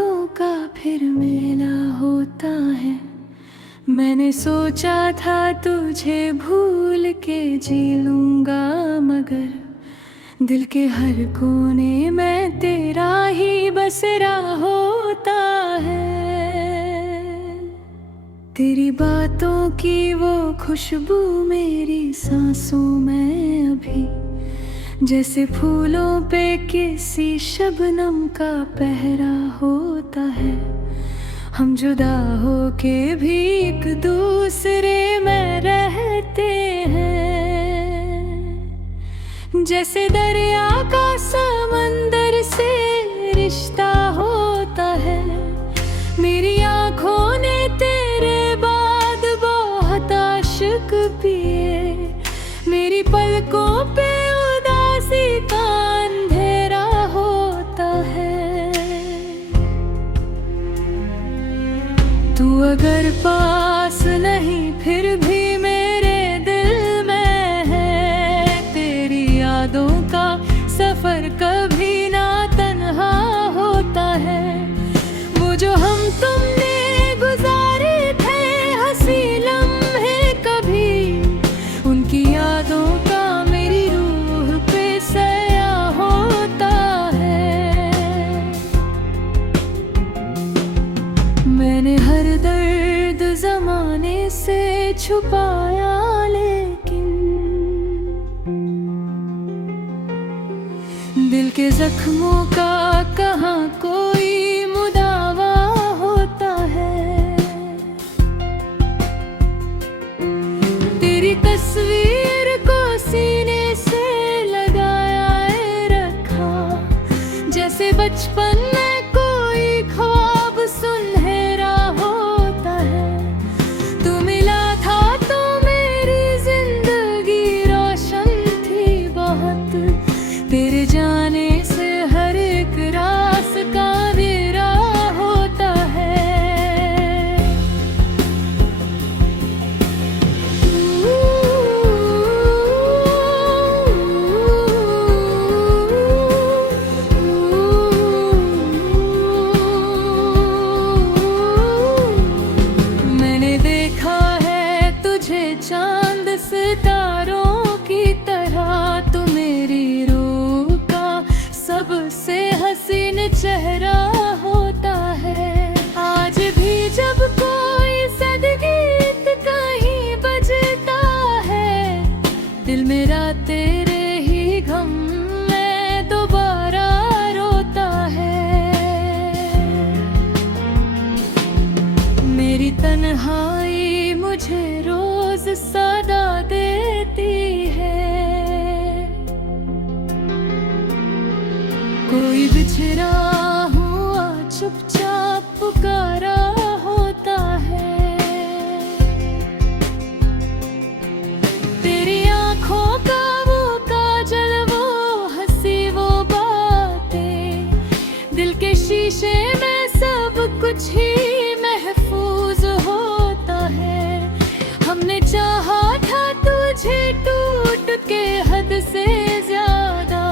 यादों का फिर मेला होता है। मैंने सोचा था तुझे भूल के जी लूंगा, मगर दिल के हर कोने में तेरा ही बसेरा होता है। तेरी बातों की वो खुशबू मेरी सांसों में अभी, जैसे फूलों पे किसी शबनम का पहरा होता है। हम जुदा होके भी एक दूसरे में रहते हैं, जैसे दरिया का समंदर से रिश्ता होता है। मेरी आँखों ने तेरे बाद बहुत आशिक पिए, मेरी पलकों पे उदासी का अंधेरा होता है। तू अगर पास नहीं फिर भी मेरे दिल में है। तेरी यादों का सफर कभी ना तन्हा होता है। वो जो हम तुमने गुजारे थे हंसी लम्हे कभी, उनकी यादों का मेरी रूह पे सया होता है। मैंने हर दर्द जमाने से छुपाया, लेकिन दिल के जख्मों का कहाँ कोई मुदावा होता है। तेरी तस्वीर को सीने से लगाया रखा, जैसे बचपन में कोई ख्वाब सुनहरा होता है। तू मिला था तो मेरी जिंदगी रोशन थी बहुत, तेरे जाने से हर एक रास्ता अंधेरा होता है। मैंने देखा है तुझे चांद सितारों की तरह, तू मेरी रूह का सबसे हसीन चेहरा होता है। आज भी जब कोई सदगीत कहीं बजता है, दिल मेरा तेरे ही गम में दोबारा रोता है। मेरी तन्हाई मुझे रोज सदा देती है। कोई बिछड़ा हुआ चुपचाप पुकारा होता है। तेरी आँखों का वो काजल, वो हंसी, वो बातें, दिल के शीशे में सब कुछ ही महफूज होता है। हमने चाहा था तुझे टूट के हद से ज्यादा,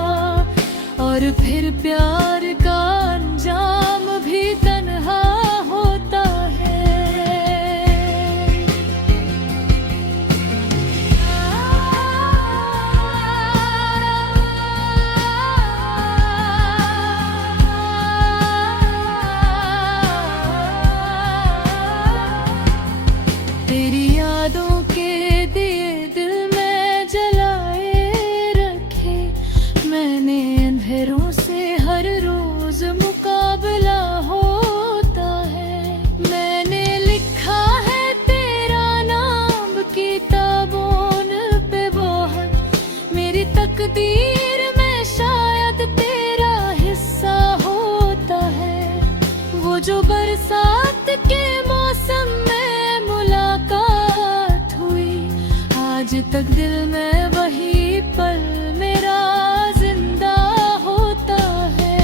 और फिर प्यार का अंजाम भी तन्हा होता है। तेरी यादों के दिए दिल में जलाए रखे मैंने, अंधेरों से हर रोज मुकाबला होता है। मैंने लिखा है तेरा नाम किताबों पे बहुत, मेरी तकदीर में शायद तेरा हिस्सा होता है। वो जो बरसात के मौसम में मुलाकात हुई, आज तक दिल में वही पल मेरा जिंदा होता है।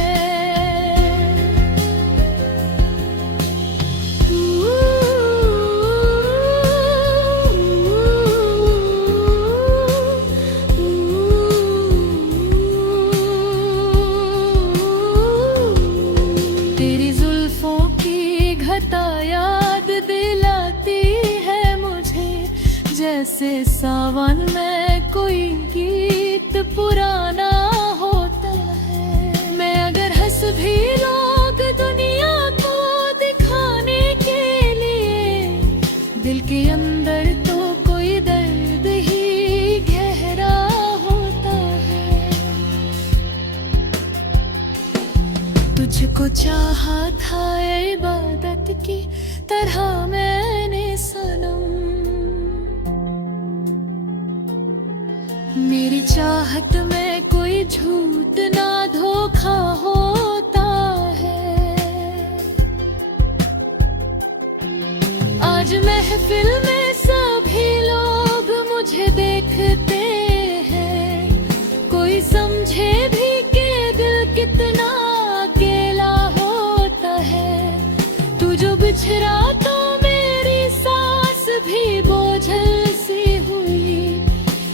तेरी जुल्फ खता याद दिलाती है मुझे, जैसे सावन में कोई गीत पुराना होता है। मैं अगर हंस भी लोग दुनिया को दिखाने के लिए, दिल के अंदर तो कोई दर्द ही गहरा होता है। तुझको चाहा था इबादत की तरह मैंने सनम, मेरी चाहत में कोई झूठ ना धोखा होता है। आज महफिल में सभी लोग मुझे देखते हैं, कोई समझे भी कि दिल कितना अकेला होता है। तू जो बिछड़ा तो मेरी सांस भी बोझल सी हुई,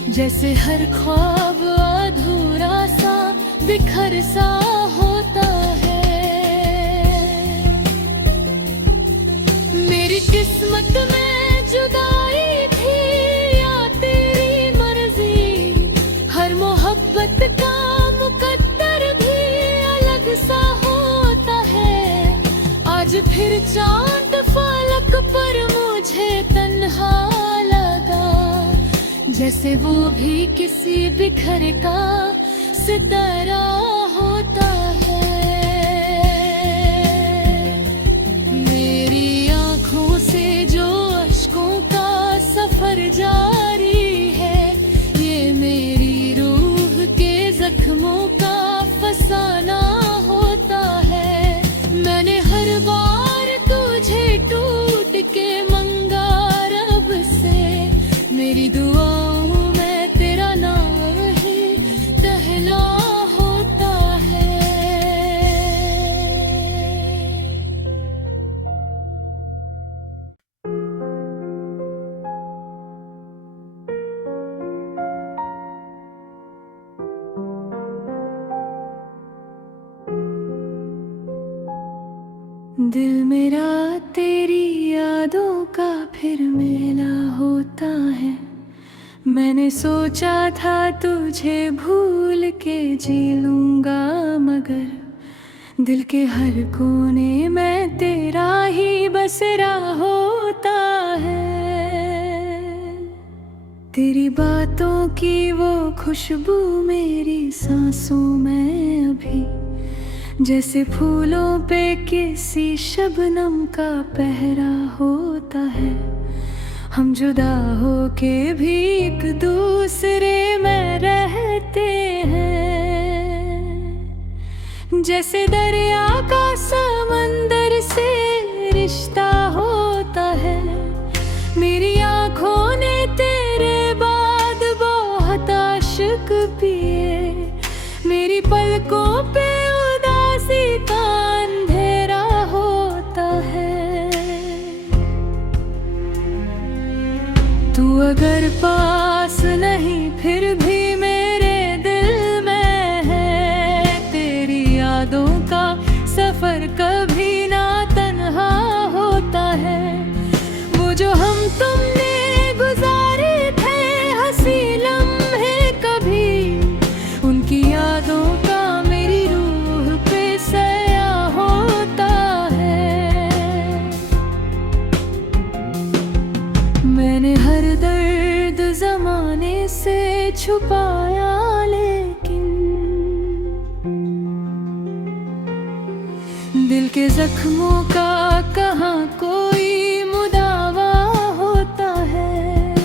जैसे हर ख्वाब अधूरा सा बिखर सा होता है। मेरी किस्मत में जुदाई थी या तेरी मर्जी, हर मोहब्बत का मुकद्दर भी अलग सा होता है। आज फिर चांद फलक पर मुझे तन्हा लगा, जैसे वो भी किसी बिखर का सितारा होता है। मेरी आँखों से जो अश्कों का सफर जारी है, ये मेरी रूह के जख्मों का फसाना होता है। मैंने हर बार तुझे टूट के मंगा रब से, मेरी दुआओं में तेरा नाम ही पहला होता है। दिल मेरा तेरी यादों का फिर मेला होता है। मैंने सोचा था तुझे भूल के जी लूंगा, मगर दिल के हर कोने में तेरा ही बसेरा होता है। तेरी बातों की वो खुशबू मेरी सांसों में अभी, जैसे फूलों पे किसी शबनम का पहरा होता है। हम जुदा हो के भी एक दूसरे में रहते हैं, जैसे दरिया का समंदर से रिश्ता होता है। मेरी आँखों ने तेरे बाद बहुत आशिक पिए, मेरी पलकों पे उदासी का अंधेरा होता है। तू अगर पास नहीं फिर भी मेरे दिल में है, तेरी यादों का सफर कभी ना तन्हा होता है। वो जो हम तुमने गुजारे थे हंसी लम्हे कभी, उनकी यादों का मेरी रूह पे सया होता है। मैंने हर दर्द जमाने से छुपाया, लेकिन दिल के जख्मों का कहाँ कोई मुदावा होता है।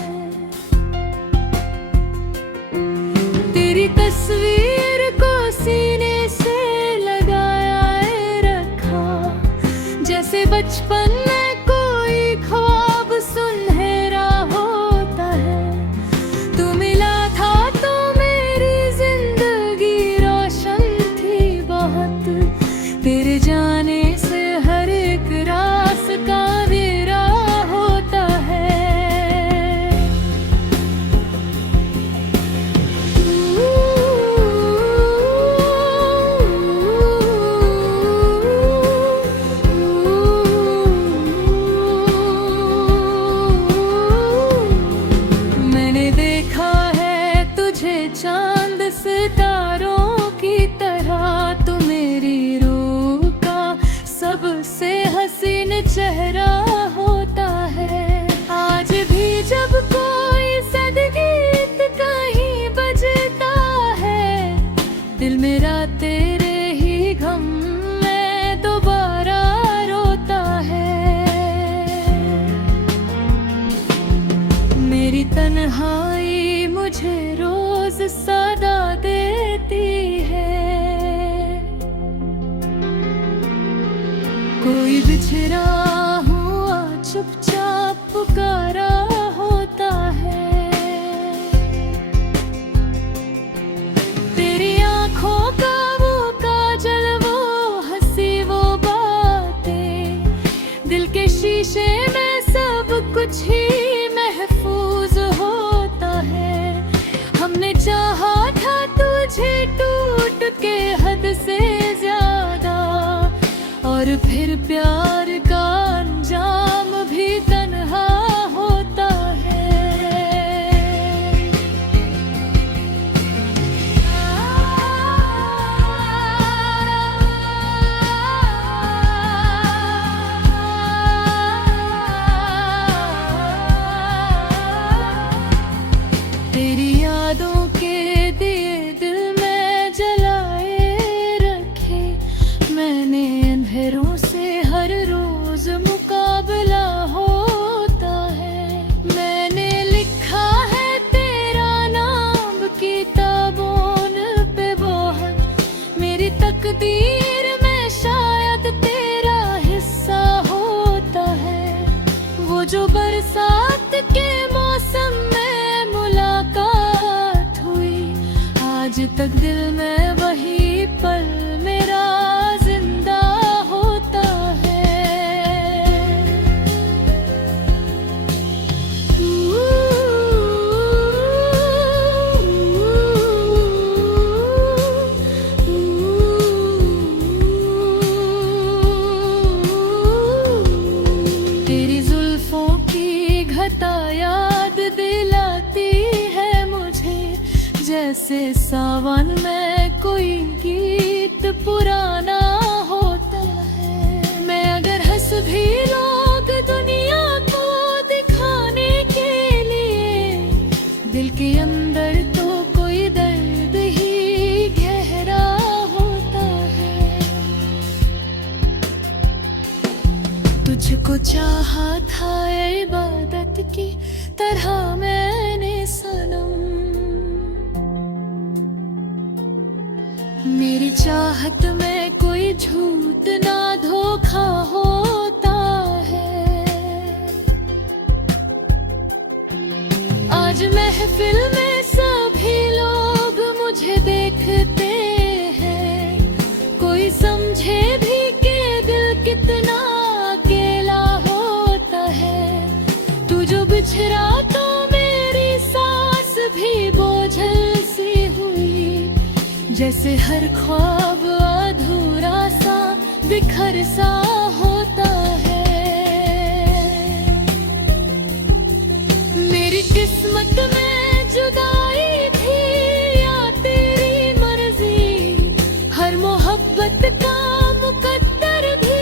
तेरी तस्वीर को सीने से लगाया रखा, जैसे बचपन में कोई ख्वाब सुनहरा होता है। तू मिला था तो मेरी जिंदगी रोशन थी बहुत, तेरे जाने से हर एक रास्ता मेरा होता है। से हसीन चेहरा होता है। आज भी जब कोई सदगीत कहीं बजता है, दिल मेरा तेरे ही गम में दोबारा रोता है। मेरी तन्हाई मुझे रोज सदा देती है। कोई बिछड़ा हुआ चुपचाप पुकारा होता है। तेरी आंखों का वो काजल, वो हंसी, वो बातें, दिल के शीशे में सब कुछ ही महफूज होता है। हमने चाहा था तुझे टूट के हद से ज्यादा, और फिर प्यार का अंजाम भी तन्हा होता है। तेरी यादों के दिए दिल में जलाए रखे मैंने, अंधेरों से हर रोज मुकाबला होता है। मैंने लिखा है तेरा नाम किताबों पे बहुत, मेरी तकदीर में शायद तेरा हिस्सा होता है। वो जो बरसात के मौसम में मुलाकात हुई, आज तक दिल में वही पल मेरा जिंदा होता है। तेरी जुल्फों की घटा याद दिलाती है मुझे, जैसे सावन में कोई गीत पुराना होता है। मैं अगर हंस भी लोग दुनिया को दिखाने के लिए, दिल के अंदर तो कोई दर्द ही गहरा होता है। तुझको चाहा था इबादत की तरह मैंने सनम, मेरी चाहत में कोई झूठ ना धोखा होता है। आज महफिल में सभी लोग मुझे देखते हैं, कोई समझे भी कि दिल कितना अकेला होता है। तू जो बिछड़ा तो मेरी सांस भी बोझल सी हुई, जैसे हर ख्वाब अधूरा सा बिखर सा होता है। मेरी किस्मत में जुदाई थी या तेरी मर्जी, हर मोहब्बत का मुकद्दर भी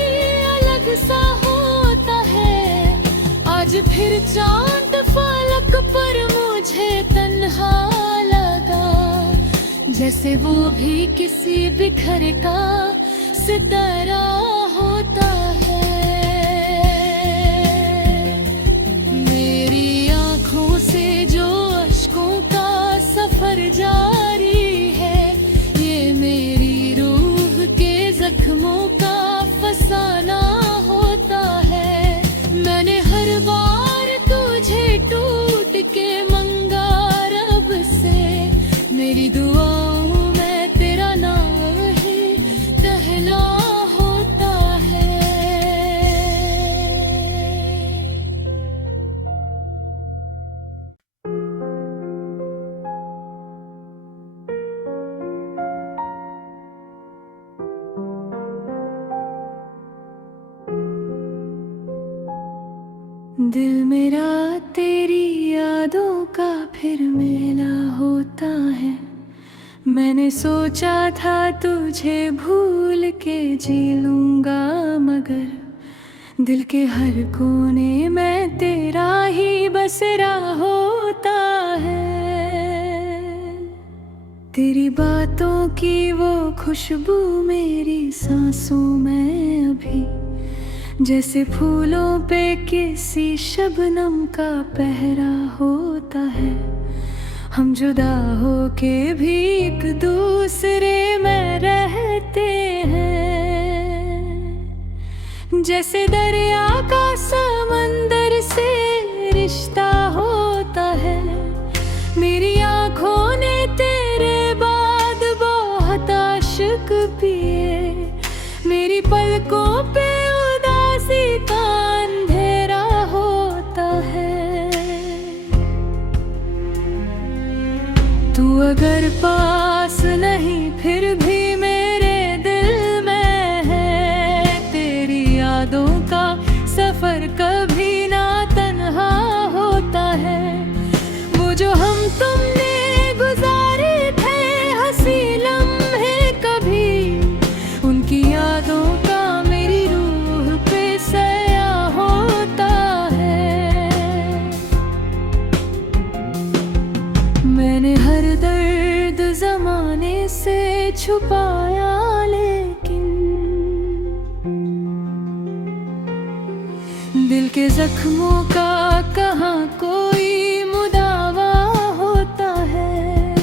अलग सा होता है। आज फिर चांद फलक पर मुझे तन्हा लगा, जैसे वो भी किसी बिखर का सितारा होता है। मेरी आंखों से जो अश्कों का सफर जारी है, ये मेरी रूह के जख्मों का फसाना होता है। मैंने हर बार तुझे टूट के मंगा रब से, मेरी दुआओं में तेरा नाम ही पहला होता है। दिल मेरा तेरी यादों का फिर मेला होता है। मैंने सोचा था तुझे भूल के जी लूंगा, मगर दिल के हर कोने में तेरा ही बसेरा होता है। तेरी बातों की वो खुशबू मेरी सांसों में अभी, जैसे फूलों पे किसी शबनम का पहरा होता है। हम जुदा हो के भी एक दूसरे में रहते हैं, जैसे दरिया का समंदर से रिश्ता होता है। मेरी आँखों ने तेरे बाद बहुत आशिक पिए, मेरी पलकों पे उदासी का अंधेरा होता है। तू अगर पास नहीं फिर भी मेरे दिल में है, तेरी यादों का सफर कभी ना तन्हा होता है। वो जो हम तुमने गुजारे थे हंसी लम्हे कभी, उनकी यादों का मेरी रूह पे सया होता है। मैंने हर दर्द जमाने से छुपाया, लेकिन दिल के जख्मों का कहाँ कोई मुदावा होता है।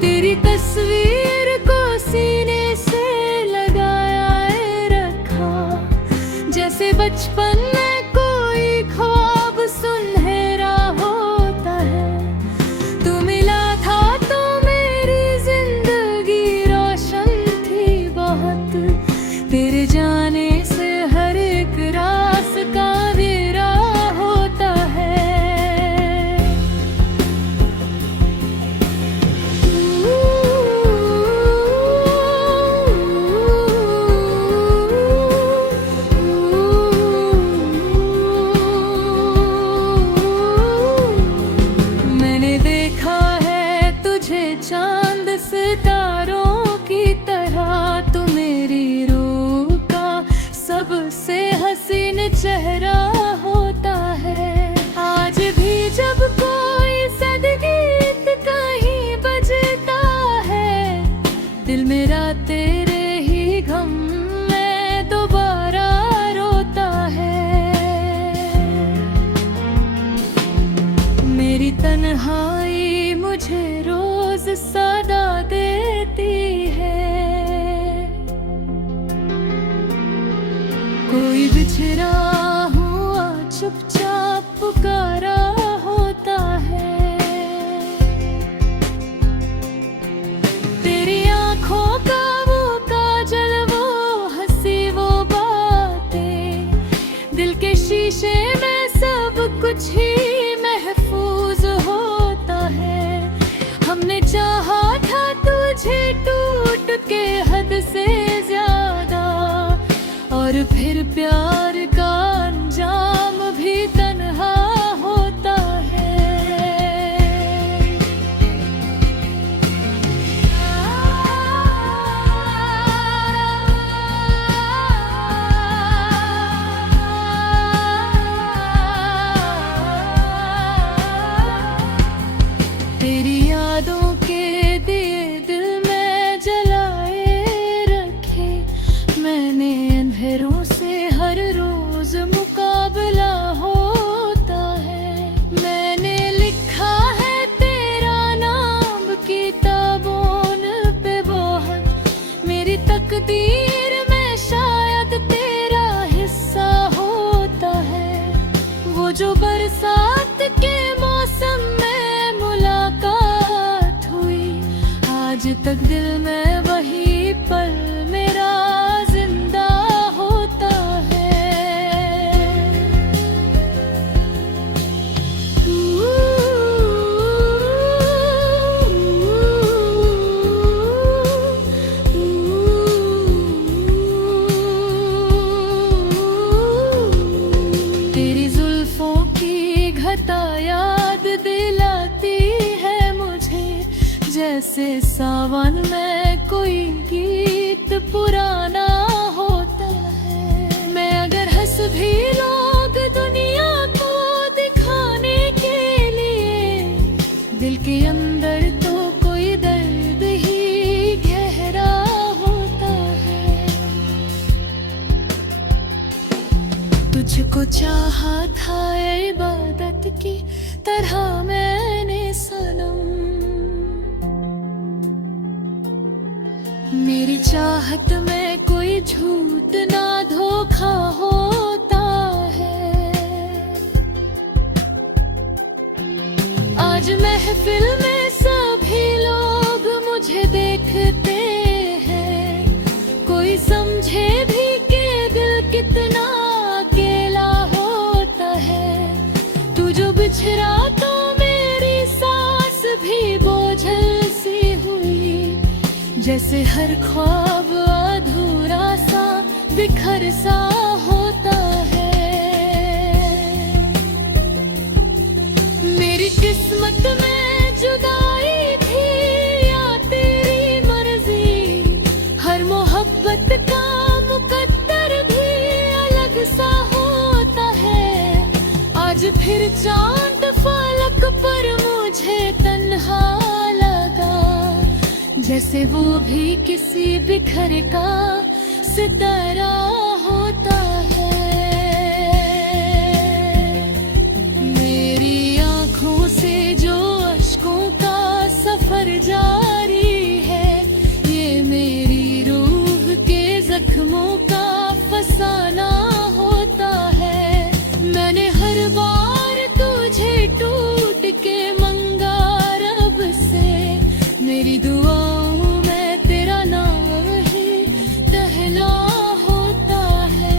तेरी तस्वीर को सीने से लगाया रखा, जैसे बचपन में कोई ख्वाब सुनहरा होता है। तू मिला था तो मेरी जिंदगी रोशन थी बहुत, तेरे जाने से हर एक रास्ता मेरा होता है। मैंने देखा है तुझे चांद सितारों की तरह, तू मेरी रूह का सबसे हसीन चेहरा होता है। आज भी जब कोई सदगीत कहीं बजता है, दिल मेरा तेरे ही गम में दोबारा रोता है। मेरी तन्हाई मुझे रोज सदा देती है, कोई बिछड़ा हुआ चुपचाप पुकारा होता है। तेरी आँखों का वो काजल, वो हंसी, वो बातें, दिल के शीशे में सब कुछ ही महफूज होता है। हमने चाहा था तुझे टूट के हद से ज्यादा, और फिर प्यार का अंजाम भी तन्हा होता है। तेरी यादों के दिए दिल में जलाए रखे, मैंने अंधेरों से हर रोज मुकाबला होता है। मैंने लिखा है तेरा नाम किताबों पे बहुत, मेरी तकदीर में शायद तेरा हिस्सा होता है। वो जो बरसात के मौसम में मुलाकात हुई, आज तक दिल में वही पल मेरा जिंदा होता है। तेरी जुल्फों की घटा याद दिलाती है जैसे सावन में कोई गीत पुराना होता है। मैं अगर हंस भी लोग दुनिया को दिखाने के लिए, दिल के अंदर तो कोई दर्द ही गहरा होता है। तुझको चाहा था इबादत की तरह मैंने सनम, मेरी चाहत में कोई झूठ ना धोखा होता है। आज महफिल में सभी लोग मुझे देखते हैं, कोई समझे भी कि दिल कितना अकेला होता है। तू जो बिछड़ा तो मेरी सांस भी बोझल सी हुई, जैसे हर ख्वाब अधूरा सा बिखर सा होता है। मेरी किस्मत में जुदाई थी या तेरी मर्जी, हर मोहब्बत का मुकद्दर भी अलग सा होता है। आज फिर चांद फलक पर मुझे तन्हा लगा, जैसे वो भी किसी बिखर का सितारा होता है। मेरी आँखों से जो अश्कों का सफर जारी है, ये मेरी रूह के जख्मों का फसाना होता है। मैंने हर बार तुझे टूट के मंगा रब से, मेरी दुआओं में तेरा नाम ही पहला होता है।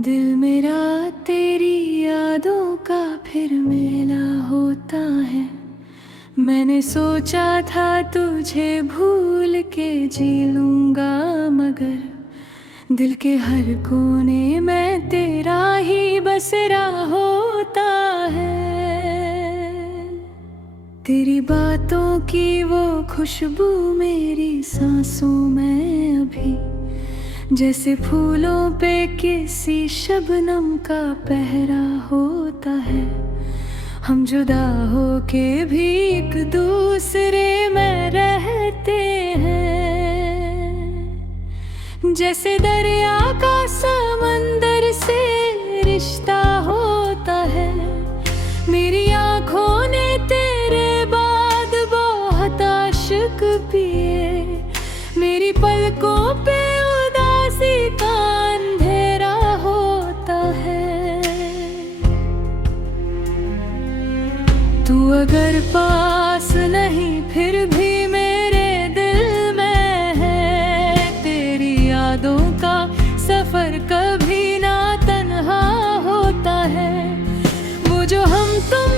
दिल मेरा तेरी यादों का फिर मेला होता है। मैंने सोचा था तुझे भूल के जी लूंगा, मगर दिल के हर कोने में तेरा ही बसेरा होता है। तेरी बातों की वो खुशबू मेरी सांसों में अभी, जैसे फूलों पे किसी शबनम का पहरा होता है। हम जुदा हो के भी एक दूसरे में रहते हैं, जैसे दरिया का समंदर से रिश्ता होता है। मेरी आँखों ने तेरे बाद बहुत आशिक पिए, मेरी पलकों पे उदासी का अंधेरा होता है। तू अगर पास नहीं फिर भी मेरे दिल में है, तेरी यादों का सफर कभी ना तन्हा होता है। वो जो हम तुम